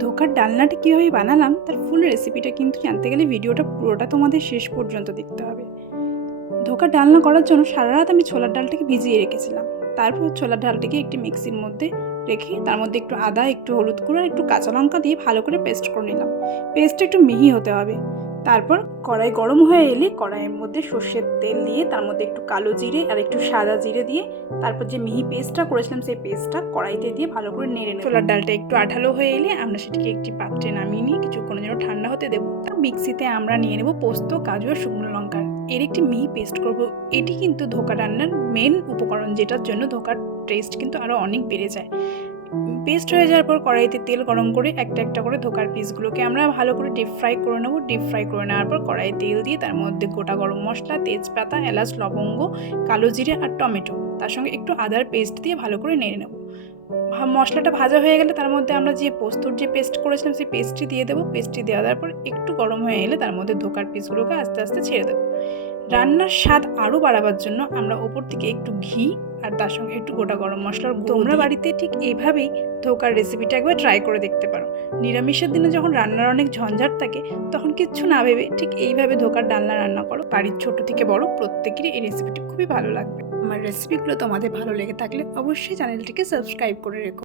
ধোকার ডালনাটা কীভাবে বানালাম তার ফুল রেসিপিটা কিন্তু জানতে গেলে ভিডিওটা পুরোটা তোমাদের শেষ পর্যন্ত দেখতে হবে। ধোকার ডালনা করার জন্য সারা রাত আমি ছোলার ডালটাকে ভিজিয়ে রেখেছিলাম। তারপর ছোলার ডালটাকে একটি মিক্সির মধ্যে রেখে তার মধ্যে একটু আদা, একটু হলুদ গুঁড়ো আর একটু কাঁচা লঙ্কা দিয়ে ভালো করে পেস্ট করে নিলাম। পেস্টটা একটু মিহি হতে হবে। তারপর কড়াই গরম হয়ে এলে কড়াইয়ের মধ্যে সর্ষের তেল দিয়ে তার মধ্যে একটু কালো জিরে আর একটু সাদা জিরে দিয়ে তারপর যে মিহি পেস্টটা করেছিলাম সেই পেস্টটা কড়াইতে দিয়ে ভালো করে নেড়ে নেব। ছোলার ডালটা একটু আঠালো হয়ে এলে আমরা সেটাকে একটি পাত্রে নামিয়ে নিয়ে কিছুক্ষণের জন্য ঠান্ডা হতে দেবো। মিক্সিতে আমরা নিয়ে নেব পোস্ত, কাজু আর শুকনো লঙ্কার এর একটি মিহি পেস্ট করব। এটি কিন্তু ধোকা রান্নার মেন উপকরণ, যেটার জন্য ধোকার টেস্ট কিন্তু আরও অনেক বেড়ে যায়। পেস্ট হয়ে যাওয়ার পর কড়াইতে তেল গরম করে একটা একটা করে ধোকার পিসগুলোকে আমরা ভালো করে ডিপ ফ্রাই করে নেবো। ডিপ ফ্রাই করে নেওয়ার পর কড়াইয়ে তেল দিয়ে তার মধ্যে গোটা গরম মশলা, তেজপাতা, এলাচ, লবঙ্গ, কালো জিরে আর টমেটো, তার সঙ্গে একটু আদার পেস্ট দিয়ে ভালো করে নেড়ে নেবো। মশলাটা ভাজা হয়ে গেলে তার মধ্যে আমরা যে পোস্তর যে পেস্ট করেছিলাম সেই পেস্টটি দিয়ে দেবো। পেস্টটি দেওয়ার পর একটু গরম হয়ে এলে তার মধ্যে ধোকার পিসগুলোকে আস্তে আস্তে ছেড়ে দেবো। রান্নার স্বাদ আরও বাড়াবার জন্য আমরা ওপর থেকে একটু ঘি আর তার সঙ্গে একটু গোটা গরম মশলার গুঁড়ো। তোমরা বাড়িতে ঠিক এইভাবেই ধোকার রেসিপিটা একবার ট্রাই করে দেখতে পারো। নিরামিষের দিনে যখন রান্নার অনেক ঝঞ্ঝাট থাকে তখন কিচ্ছু না ভেবে ঠিক এইভাবে ধোকার ডালনা রান্না করো। বাড়ির ছোট থেকে বড় প্রত্যেকেরই এই রেসিপিটি খুবই ভালো লাগবে। আমার রেসিপিগুলো তোমাদের ভালো লেগে থাকলে অবশ্যই চ্যানেলটিকে সাবস্ক্রাইব করে রেখো।